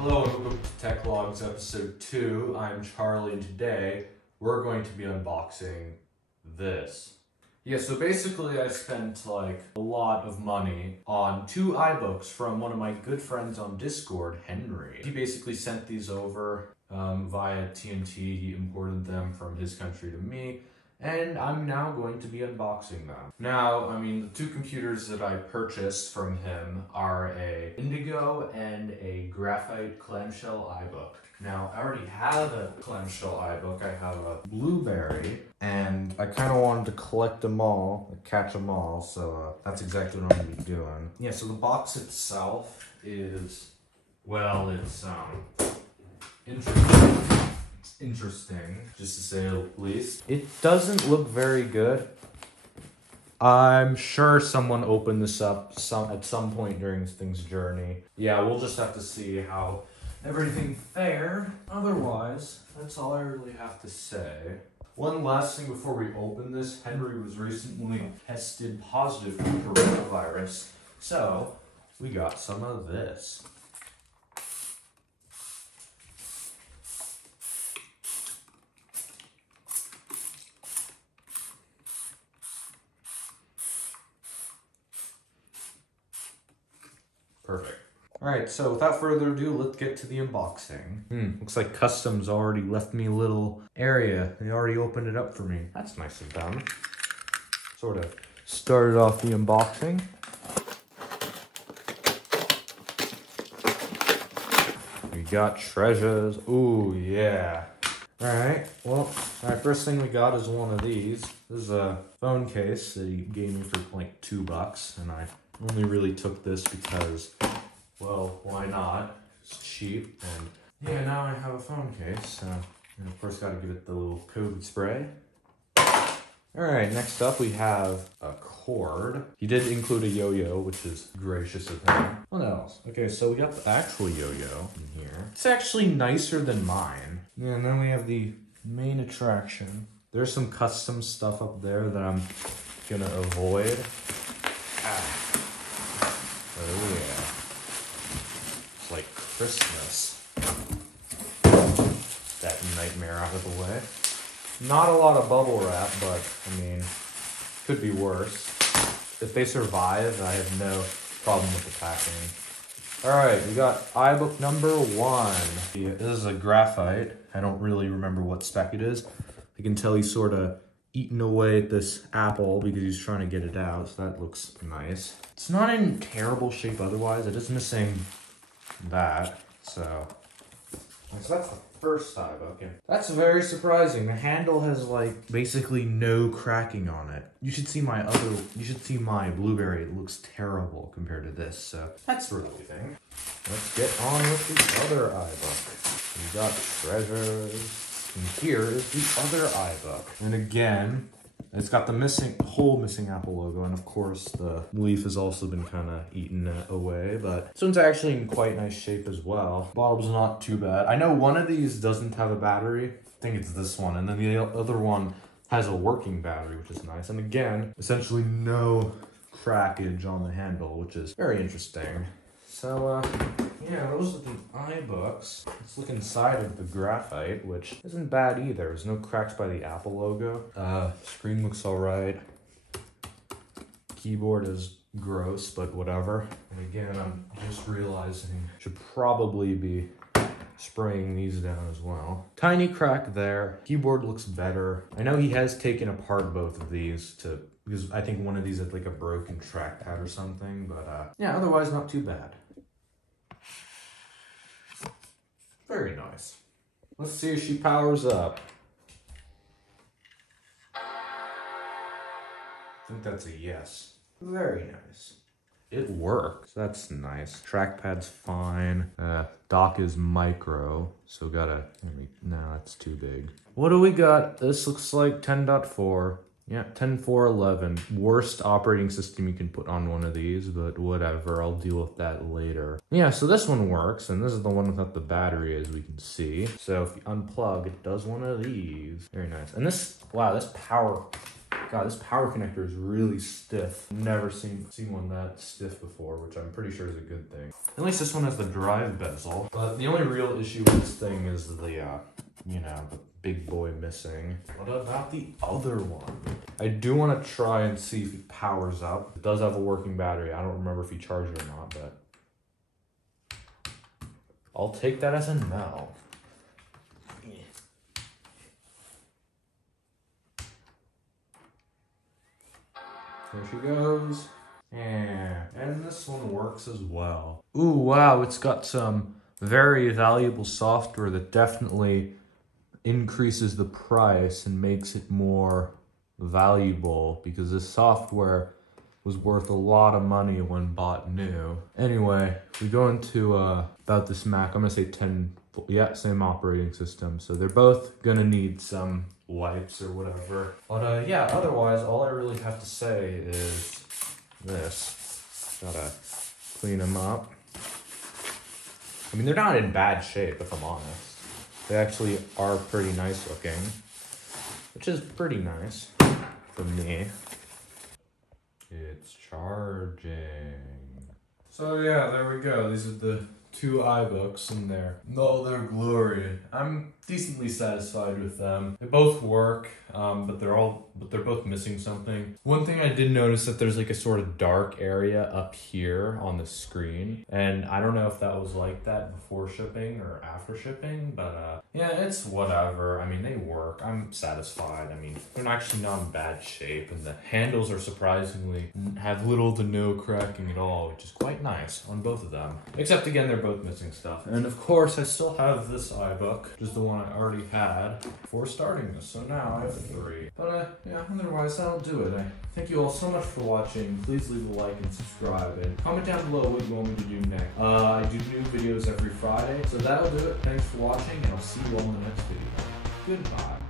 Hello and welcome to Tech Logs episode 2. I'm Charlie and today we're going to be unboxing this. Yeah, so basically I spent like a lot of money on 2 iBooks from one of my good friends on Discord, Henry. He basically sent these over via TNT. He imported them from his country to me. And I'm now going to be unboxing them. Now, the 2 computers that I purchased from him are a Indigo and a Graphite Clamshell iBook. Now, I already have a Clamshell iBook. I have a Blueberry, and I kind of wanted to collect them all, catch them all, so that's exactly what I'm going to be doing. Yeah, so the box itself is, well, it's interesting, just to say the least. It doesn't look very good. I'm sure someone opened this up at some point during this thing's journey. Yeah, we'll just have to see how everything fared. Otherwise, that's all I really have to say. One last thing before we open this, Henry was recently tested positive for coronavirus, so we got some of this. Perfect. Alright, so without further ado, let's get to the unboxing. Looks like Customs already left me a little area. They already opened it up for me. That's nice of them. Sort of started off the unboxing. We got treasures. Ooh, yeah. Alright, well, first thing we got is one of these. This is a phone case that he gave me for like $2, and I only really took this because, well, why not? It's cheap, and yeah, now I have a phone case, and of course gotta give it the little COVID spray. Alright, next up we have a cord. He did include a yo-yo, which is gracious of him. What else? Okay, so we got the actual yo-yo in here. It's actually nicer than mine. Yeah, and then we have the main attraction. There's some custom stuff up there that I'm gonna avoid. Oh yeah. It's like Christmas. That nightmare out of the way. Not a lot of bubble wrap, but could be worse. If they survive, I have no problem with the packing. Alright, we got iBook number 1. This is a Graphite. I don't really remember what spec it is. I can tell he's sort of eating away at this apple because he's trying to get it out, so that looks nice. It's not in terrible shape otherwise. It is missing that, so that's the first iBook. That's very surprising. The handle has like basically no cracking on it. You should see my Blueberry. It looks terrible compared to this, so that's relieving. Let's get on with the other iBook. We got treasures. And here is the other iBook. And again, it's got the whole missing Apple logo, and of course the leaf has also been kind of eaten away, but this one's actually in quite nice shape as well. Bottom's not too bad. I know one of these doesn't have a battery. I think it's this one, and then the other one has a working battery, which is nice. And again, essentially no crackage on the handle, which is very interesting. So, yeah, those are the iBooks. Let's look inside of the Graphite, which isn't bad either. There's no cracks by the Apple logo. Screen looks alright. Keyboard is gross, but whatever. And again, I'm just realizing I should probably be spraying these down as well. Tiny crack there. Keyboard looks better. I know he has taken apart both of these because I think one of these had like a broken trackpad or something, but yeah, otherwise not too bad. Very nice. Let's see if she powers up. I think that's a yes. Very nice. It works. That's nice. Trackpad's fine. Dock is micro, so no, that's too big. What do we got? This looks like 10.4. Yeah, 10.4.11. Worst operating system you can put on one of these, but whatever, I'll deal with that later. Yeah, so this one works, and this is the one without the battery, as we can see. So if you unplug, it does one of these. Very nice. And this, wow, this power God, this power connector is really stiff. Never seen one that stiff before, which I'm pretty sure is a good thing. At least this one has the drive bezel. But the only real issue with this thing is the, you know, the big boy missing. What about the other one? I do want to try and see if it powers up. It does have a working battery. I don't remember if he charged it or not, but I'll take that as a no. There she goes. Yeah, and this one works as well. Ooh, wow, it's got some very valuable software that definitely increases the price and makes it more valuable, because this software was worth a lot of money when bought new. Anyway, we go into about this Mac. I'm gonna say 10, yeah, same operating system. So they're both gonna need some wipes or whatever. But yeah, otherwise, all I really have to say is this. Gotta clean them up. I mean, they're not in bad shape, if I'm honest. They actually are pretty nice looking, which is pretty nice for me. It's charging. So yeah, there we go. These are the 2 iBooks in there. In all their glory. I'm decently satisfied with them. They both work, but they're both missing something. One thing I did notice that there's like a sort of dark area up here on the screen, and I don't know if that was like that before shipping or after shipping, but yeah, it's whatever. I mean, they work. I'm satisfied. I mean, they're actually not in bad shape, and the handles are surprisingly have little to no cracking at all, which is quite nice on both of them. Except again, they're both missing stuff. And of course, I still have this iBook, which is the one I already had before starting this, so now I have 3. But yeah, otherwise that'll do it. I thank you all so much for watching. Please leave a like and subscribe, and comment down below what you want me to do next. I do new videos every Friday, so that'll do it. Thanks for watching, and I'll see you all in the next video. Goodbye.